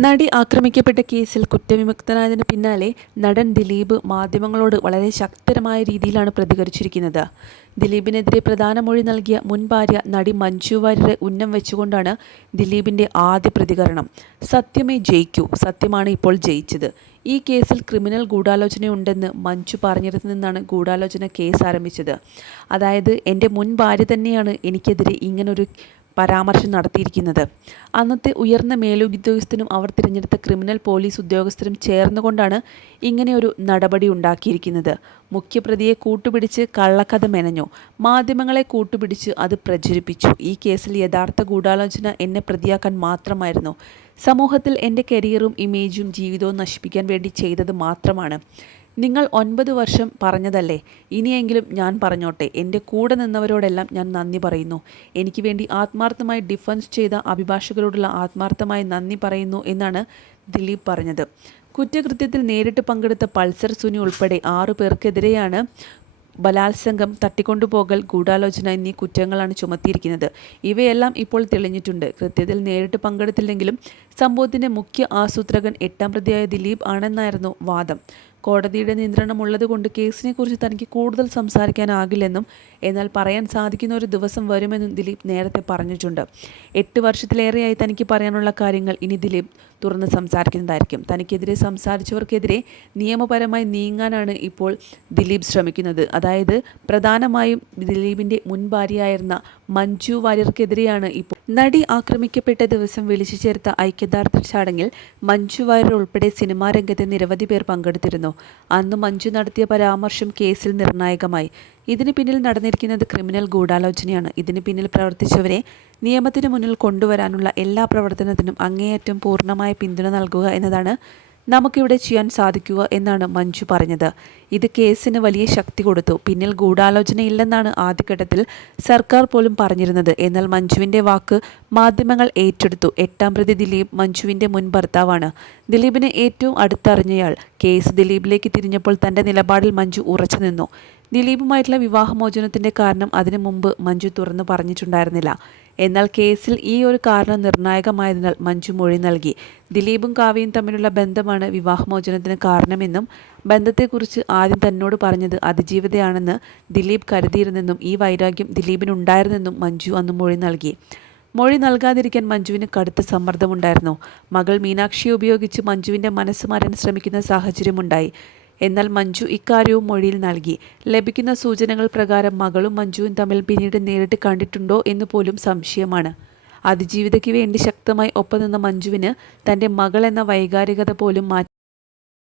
നടി ആക്രമിക്കപ്പെട്ട കേസിൽ കുറ്റവിമുക്തനായതിന് പിന്നാലെ നടൻ ദിലീപ് മാധ്യമങ്ങളോട് വളരെ ശക്തമായ രീതിയിലാണ് പ്രതികരിച്ചിരിക്കുന്നത്. ദിലീപിനെതിരെ പ്രധാന മൊഴി നൽകിയ മുൻ ഭാര്യ നടി മഞ്ജു വാര്യരെ ഉന്നം വെച്ചുകൊണ്ടാണ് ദിലീപിന്റെ ആദ്യ പ്രതികരണം. സത്യമേ ജയിക്കൂ, സത്യമാണ് ഇപ്പോൾ ജയിച്ചത്. ഈ കേസിൽ ക്രിമിനൽ ഗൂഢാലോചനയുണ്ടെന്ന് മഞ്ജു പറഞ്ഞിടത്തു നിന്നാണ് ഗൂഢാലോചന കേസ് ആരംഭിച്ചത്. അതായത് എൻ്റെ മുൻ ഭാര്യ തന്നെയാണ് എനിക്കെതിരെ ഇങ്ങനൊരു പരാമർശം നടത്തിയിരിക്കുന്നത്. അന്നത്തെ ഉയർന്ന മേലുദ്യോഗസ്ഥനും അവർ തിരഞ്ഞെടുത്ത ക്രിമിനൽ പോലീസ് ഉദ്യോഗസ്ഥരും ചേർന്നുകൊണ്ടാണ് ഇങ്ങനെയൊരു നടപടി ഉണ്ടാക്കിയിരിക്കുന്നത്. മുഖ്യപ്രതിയെ കൂട്ടുപിടിച്ച് കള്ളക്കഥ മെനഞ്ഞു, മാധ്യമങ്ങളെ കൂട്ടുപിടിച്ച് അത് പ്രചരിപ്പിച്ചു. ഈ കേസിൽ യഥാർത്ഥ ഗൂഢാലോചന എന്നെ പ്രതിയാക്കാൻ മാത്രമായിരുന്നു. സമൂഹത്തിൽ എൻ്റെ കരിയറും ഇമേജും ജീവിതവും നശിപ്പിക്കാൻ വേണ്ടി ചെയ്തത് മാത്രമാണ്. നിങ്ങൾ 9 വർഷം പറഞ്ഞതല്ലേ, ഇനിയെങ്കിലും ഞാൻ പറഞ്ഞോട്ടെ. എൻ്റെ കൂടെ നിന്നവരോടെല്ലാം ഞാൻ നന്ദി പറയുന്നു. എനിക്ക് വേണ്ടി ആത്മാർത്ഥമായി ഡിഫൻസ് ചെയ്ത അഭിഭാഷകരോടുള്ള ആത്മാർത്ഥമായി നന്ദി പറയുന്നു എന്നാണ് ദിലീപ് പറഞ്ഞത്. കുറ്റകൃത്യത്തിൽ നേരിട്ട് പങ്കെടുത്ത പൾസർ സുനി ഉൾപ്പെടെ 6 പേർക്കെതിരെയാണ് ബലാത്സംഗം, തട്ടിക്കൊണ്ടുപോകൽ, ഗൂഢാലോചന എന്നീ കുറ്റങ്ങളാണ് ചുമത്തിയിരിക്കുന്നത്. ഇവയെല്ലാം ഇപ്പോൾ തെളിഞ്ഞിട്ടുണ്ട്. കൃത്യത്തിൽ നേരിട്ട് പങ്കെടുത്തില്ലെങ്കിലും സംഭവത്തിൻ്റെ മുഖ്യ ആസൂത്രകൻ 8ാം പ്രതിയായ ദിലീപ് ആണെന്നായിരുന്നു വാദം. കോടതിയുടെ നിയന്ത്രണം ഉള്ളതുകൊണ്ട് കേസിനെക്കുറിച്ച് തനിക്ക് കൂടുതൽ സംസാരിക്കാനാകില്ലെന്നും എന്നാൽ പറയാൻ സാധിക്കുന്ന ഒരു ദിവസം വരുമെന്നും ദിലീപ് നേരത്തെ പറഞ്ഞിട്ടുണ്ട്. 8 വർഷത്തിലേറെയായി തനിക്ക് പറയാനുള്ള കാര്യങ്ങൾ ഇനി ദിലീപ് തുറന്ന് സംസാരിക്കുന്നതായിരിക്കും. തനിക്കെതിരെ സംസാരിച്ചവർക്കെതിരെ നിയമപരമായി നീങ്ങാനാണ് ഇപ്പോൾ ദിലീപ് ശ്രമിക്കുന്നത്. അതായത് പ്രധാനമായും ദിലീപിൻ്റെ മുൻ ഭാര്യയായിരുന്ന മഞ്ജു വാര്യർക്കെതിരെയാണ് ഇപ്പോൾ. നടി ആക്രമിക്കപ്പെട്ട ദിവസം വിളിച്ചു ചേർത്ത ഐക്യദാർഢ്യ ചടങ്ങിൽ മഞ്ജു വാര്യർ ഉൾപ്പെടെ സിനിമാ രംഗത്തെ നിരവധി പേർ പങ്കെടുത്തിരുന്നു. അന്ന് മഞ്ജു നടത്തിയ പരാമർശം കേസിൽ നിർണായകമായി. ഇതിന് പിന്നിൽ നടന്നിരിക്കുന്നത് ക്രിമിനൽ ഗൂഢാലോചനയാണ്. ഇതിന് പിന്നിൽ പ്രവർത്തിച്ചവരെ നിയമത്തിന് മുന്നിൽ കൊണ്ടുവരാനുള്ള എല്ലാ പ്രവർത്തനത്തിനും അങ്ങേയറ്റം പൂർണ്ണമായ പിന്തുണ നൽകുക എന്നതാണ് നമുക്കിവിടെ ചെയ്യാൻ സാധിക്കുക എന്നാണ് മഞ്ജു പറഞ്ഞത്. ഇത് കേസിന് വലിയ ശക്തി കൊടുത്തു. പിന്നിൽ ഗൂഢാലോചനയില്ലെന്നാണ് ആദ്യഘട്ടത്തിൽ സർക്കാർ പോലും പറഞ്ഞിരുന്നത്. എന്നാൽ മഞ്ജുവിൻ്റെ വാക്ക് മാധ്യമങ്ങൾ ഏറ്റെടുത്തു. 8ാം പ്രതി ദിലീപ് മഞ്ജുവിൻ്റെ മുൻ ഭർത്താവാണ്. ദിലീപിന് ഏറ്റവും അടുത്തറിഞ്ഞയാൾ. കേസ് ദിലീപിലേക്ക് തിരിഞ്ഞപ്പോൾ തൻ്റെ നിലപാടിൽ മഞ്ജു ഉറച്ചു നിന്നു. ദിലീപുമായിട്ടുള്ള വിവാഹമോചനത്തിൻ്റെ കാരണം അതിനു മുമ്പ് മഞ്ജു തുറന്നു പറഞ്ഞിട്ടുണ്ടായിരുന്നില്ല. എന്നാൽ കേസിൽ ഈ ഒരു കാരണം നിർണായകമായതിനാൽ മഞ്ജു മൊഴി നൽകി. ദിലീപും കാവ്യയും തമ്മിലുള്ള ബന്ധമാണ് വിവാഹമോചനത്തിന് കാരണമെന്നും ബന്ധത്തെക്കുറിച്ച് ആദ്യം തന്നോട് പറഞ്ഞത് അതിജീവിതയാണെന്ന് ദിലീപ് കരുതിയിരുന്നെന്നും ഈ വൈരാഗ്യം ദിലീപിനുണ്ടായിരുന്നെന്നും മഞ്ജു അന്ന് മൊഴി നൽകി. മൊഴി നൽകാതിരിക്കാൻ മഞ്ജുവിന് കടുത്ത സമ്മർദ്ദമുണ്ടായിരുന്നു. മകൾ മീനാക്ഷിയെ ഉപയോഗിച്ച് മഞ്ജുവിൻ്റെ മനസ്സ് മാറാൻ ശ്രമിക്കുന്ന സാഹചര്യമുണ്ടായി. എന്നാൽ മഞ്ജു ഇക്കാര്യവും മൊഴിയിൽ നൽകി. ലഭിക്കുന്ന സൂചനകൾ പ്രകാരം മകളും മഞ്ജുവും തമ്മിൽ പിന്നീട് നേരിട്ട് കണ്ടിട്ടുണ്ടോ എന്ന് പോലും സംശയമാണ്. അതിജീവിതയ്ക്ക് വേണ്ടി ശക്തമായി ഒപ്പം നിന്ന മഞ്ജുവിന് തൻ്റെ മകൾ എന്ന വൈകാരികത പോലും